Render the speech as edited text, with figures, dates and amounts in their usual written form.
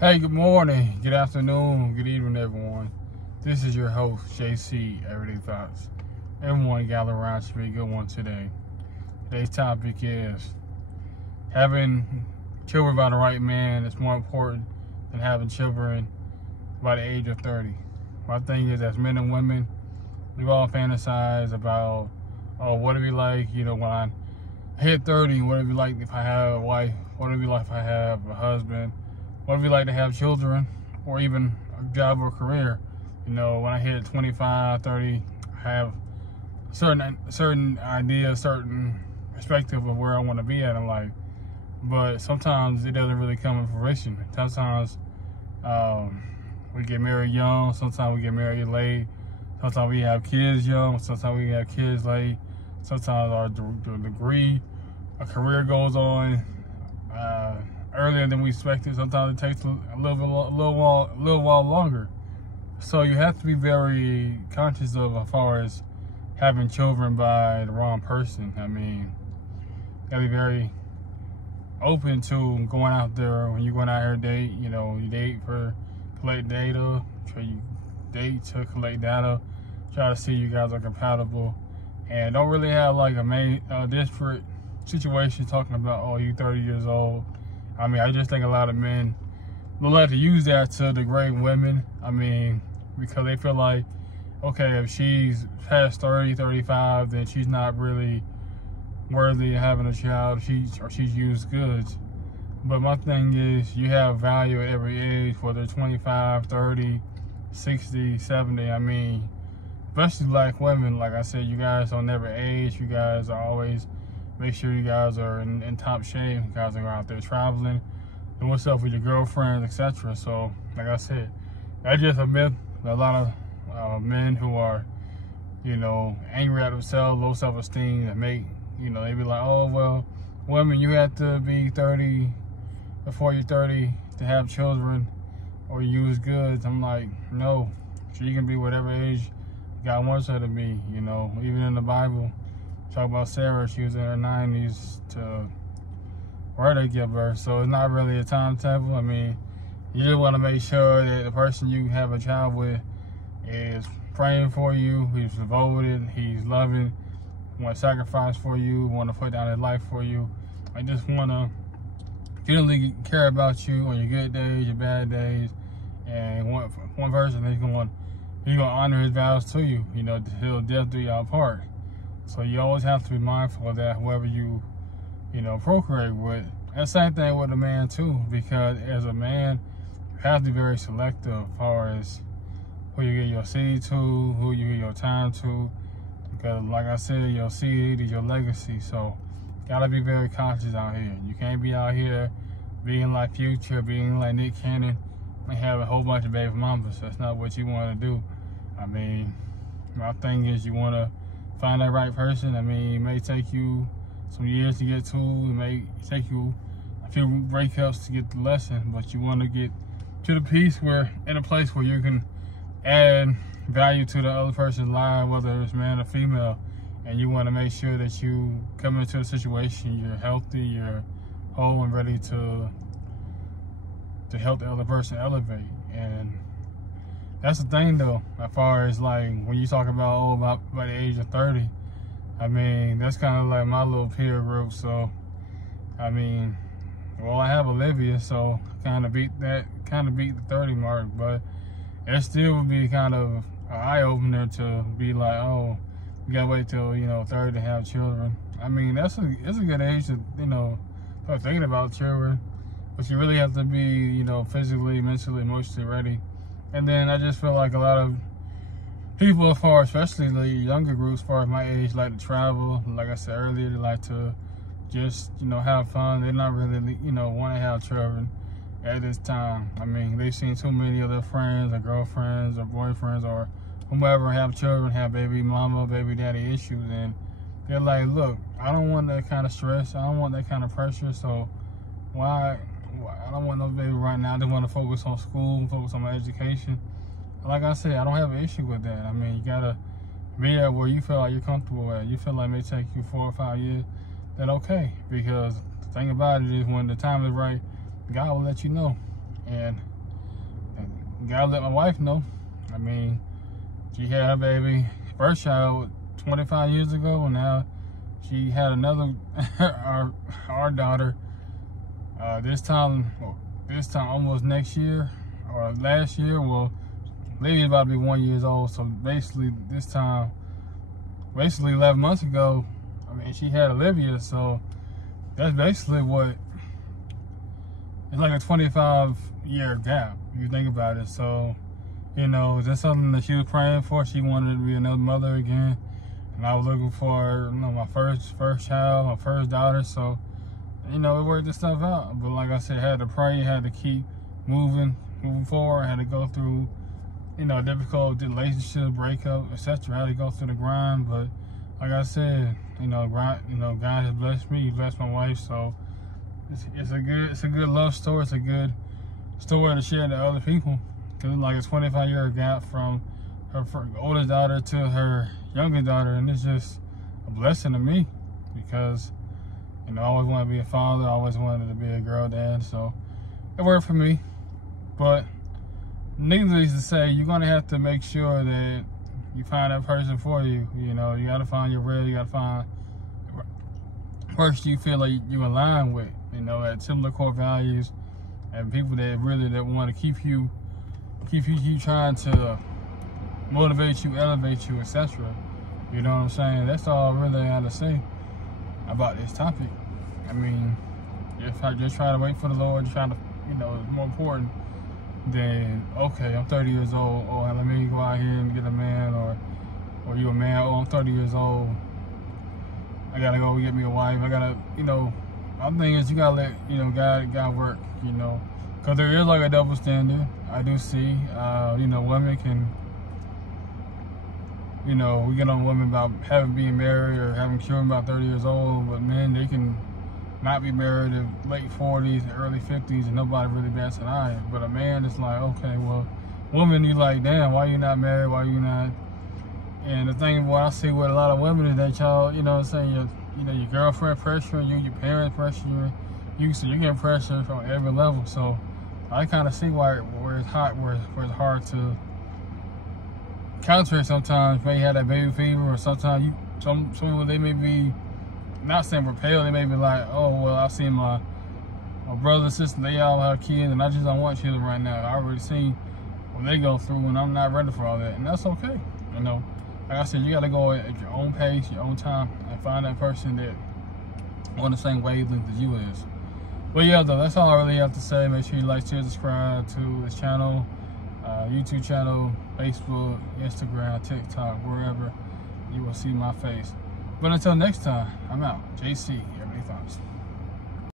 Hey, good morning, good afternoon, good evening, everyone. This is your host, JC, Everyday Thoughts. Everyone gather around should be a good one today. Today's topic is having children by the right man is more important than having children by the age of 30. My thing is, as men and women, we all fantasize about, oh, what it'd be like, when I hit 30, what it'd be like if I have a wife, what it'd be like if I have a husband, what it'd be like to have children, or even a job or career. When I hit 25, 30, I have certain idea, certain perspective of where I want to be at in life. But sometimes it doesn't really come in fruition. Sometimes we get married young, sometimes we get married late, sometimes we have kids young, sometimes we have kids late, sometimes our degree, a career goes on earlier than we expected. Sometimes it takes a little while longer. So you have to be very conscious of as far as having children by the wrong person. You gotta be very open to going out there. When you're going out here date, you date for collect data, you date to collect data, try to see you guys are compatible, and don't really have like a disparate situation talking about, oh, you 30 years old. I just think a lot of men would like to use that to degrade women. Because they feel like, okay, if she's past 30, 35, then she's not really worthy of having a child. She's used goods. But my thing is, you have value at every age, whether 25, 30, 60, 70. Especially black women, like I said, you guys don't never age. You guys are always, make sure you guys are in top shape. You guys are out there traveling, doing stuff with your girlfriends, etc. So, like I said, that's just a myth. A lot of men who are, angry at themselves, low self-esteem, that make, they be like, oh, well, women, you have to be 30, before you're 30 to have children or use goods. I'm like, no, she can be whatever age God wants her to be, Even in the Bible, talk about Sarah, she was in her 90s to where they give birth. So it's not really a timetable. You just want to make sure that the person you have a child with is praying for you, he's devoted, he's loving, want to sacrifice for you, want to put down his life for you. I just want to generally care about you on your good days, your bad days, and one person he's going to honor his vows to you, till death do y'all part. So you always have to be mindful of that, whoever you, procreate with. And the same thing with a man too, because as a man, you have to be very selective as far as who you give your seed to, who you give your time to. Because like I said, your seed is your legacy. So gotta be very conscious out here. You can't be out here being like Future, being like Nick Cannon, and have a whole bunch of baby mamas. That's not what you want to do. My thing is, you want to find that right person. It may take you some years to get to. It may take you a few breakups to get the lesson, but you want to get to the piece where, in a place where you can add value to the other person's life, whether it's man or female, and you want to make sure that you come into a situation, you're healthy, you're whole and ready to help the other person elevate. And that's the thing though, as far as like when you talk about by the age of 30, that's kind of like my little peer group. So I have Olivia, so kind of beat the 30 mark, but it still would be kind of an eye-opener to be like, oh, you gotta wait till 30 to have children. It's a good age to start thinking about children, but you really have to be physically, mentally, emotionally ready. And then I just feel like a lot of people, especially the younger groups, as far as my age, like to travel. Like I said earlier, they like to just have fun. They're not really want to have children at this time. They've seen too many of their friends or girlfriends or boyfriends or whomever have children, have baby mama, baby daddy issues, and they're like, look, I don't want that kind of stress. I don't want that kind of pressure. So why I don't want no baby right now. I just want to focus on school, focus on my education. Like I said, I don't have an issue with that. You gotta be at where you feel like you're comfortable at. You feel like it may take you 4 or 5 years, then okay. Because the thing about it is, when the time is right, God will let you know. and gotta let my wife know. I mean, she had a baby, first child 25 years ago, and now she had another, our daughter, this time almost next year, or last year. Well, Livy's about to be 1 year old, so basically 11 months ago, I mean, she had Olivia, so that's basically what, it's like a 25-year gap, if you think about it. So, you know, is that something that she was praying for? She wanted to be another mother again, and I was looking for, you know, my first child, my first daughter. So, you know, it worked this stuff out. But like I said, had to pray, had to keep moving forward, had to go through, you know, difficult relationship, breakup, etc. Had to go through the grind. But like I said, you know, God has blessed me, He blessed my wife. So it's a good love story. It's a good story to share to other people. Cause it's like a 25-year gap from her oldest daughter to her youngest daughter, and it's just a blessing to me because, you know, I always wanted to be a father. I always wanted to be a girl dad. So it worked for me. But needless to say, you're gonna have to make sure that you find that person for you. You know, you gotta find your real. You gotta find a person you feel like you align with. You know, at similar core values, and people that want to keep you trying to motivate you, elevate you, etc. You know what I'm saying? That's all I really have to say about this topic. I mean, if I just try to wait for the Lord, trying to, you know, it's more important than, okay, I'm 30 years old, or let me go out here and get a man, or you a man, oh, I'm 30 years old, I gotta go get me a wife, I gotta, you know, my thing is you gotta let, you know, God work, you know, because there is like a double standard. I do see, you know, women can, you know, we get on women about being married or having children about 30 years old, but men, they can not be married in late 40s and early 50s and nobody really bats an eye. But a man is like, okay, well, woman, you like, damn, why you not married? Why you not? And the thing what I see with a lot of women is that y'all, you know what I'm saying, your girlfriend pressuring you, your parents pressuring you, so you're getting pressure from every level. So I kind of see where it's hard to counter it sometimes. May have that baby fever, or sometimes some people, they may be not saying repelled, they may be like, oh, well, I've seen my brother, sister, they all have kids, and I just don't want children right now. I already seen what they go through, and I'm not ready for all that, and that's okay. You know, like I said, you got to go at your own pace, your own time, and find that person that on the same wavelength as you is. But yeah, though, that's all I really have to say. Make sure you like, share, subscribe to this channel, YouTube channel, Facebook, Instagram, TikTok, wherever you will see my face. But until next time, I'm out. JC, Everyday Thoughts.